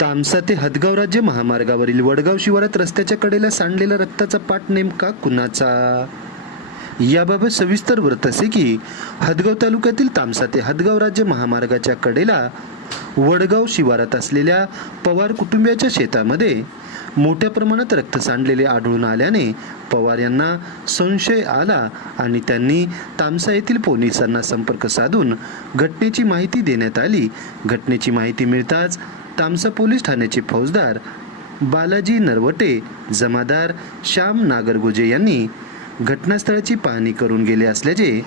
तामसा ते हदगाव राज्य महामार्गावरील वडगाव शिवारात रस्त्याच्या कडेला सांडलेला रक्ताचा पाठ नेमका कुणाचा? याबाबत सविस्तर व्रत असे की हदगाव तालुक्यातील तामसा ते हदगाव राज्य महामार्गाच्या कडेला वडगाव शिवारात असलेल्या पवार कुटुंबियाच्या शेतामध्ये मोठ्या प्रमाणात रक्त सांडलेले आढळून आल्याने पवार यांना संशय आला आणि त्यांनी तामसा येथील पोलिसांना संपर्क साधून घटनेची माहिती देण्यात आली. घटनेची माहिती मिळताच तामसा पोलीस ठाण्याचे फौजदार बालाजी नरवटे जमादार श्याम नागरगुजे यांनी घटनास्थळाची पाहणी करून गेले असल्याचे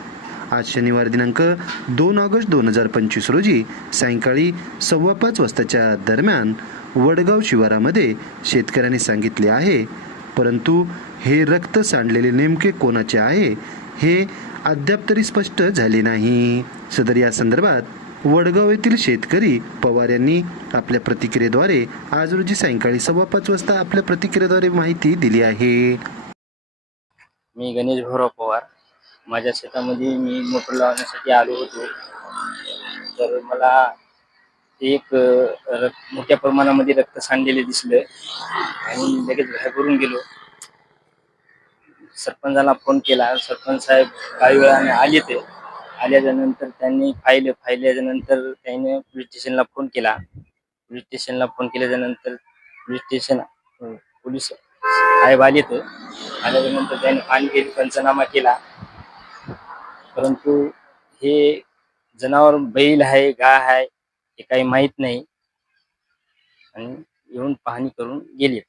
आज शनिवार दिनांक दोन ऑगस्ट दोन हजार पंचवीस रोजी सायंकाळी सव्वा पाच वाजताच्या दरम्यान वडगाव शिवारामध्ये शेतकऱ्यांनी सांगितले आहे परंतु हे रक्त सांडलेले नेमके कोणाचे आहे हे अद्याप तरी स्पष्ट झाले नाही. सदर या संदर्भात वडगाव येथील शेतकरी पवार यांनी आपल्या प्रतिक्रियेद्वारे आज रोजी सायंकाळी सव्वा पाच वाजता आपल्या प्रतिक्रियेद्वारे माहिती दिली आहे. मी गणेश भाऊराव पवार. माझ्या शेतामध्ये मी मोटर लावण्यासाठी आलो होतो. तर मला एक मोठ्या प्रमाणामध्ये रक्त सांडलेले दिसलं आणि लगेच घाबरून गेलो. सरपंचाला फोन केला. सरपंच साहेब काही वेळाने आले ते. आल्याच्यानंतर त्यांनी फाईल फाईल्याच्या नंतर त्याने पोलीस स्टेशनला फोन केला. पोलीस स्टेशनला फोन केल्याच्यानंतर पोलीस स्टेशन पोलीस साहेब आले तर आल्याच्यानंतर त्याने पाणी केली पंचनामा केला. परंतु हे जनावर बैल आहे गाय आहे हे काही माहीत नाही. आणि येऊन पाहणी करून गेले.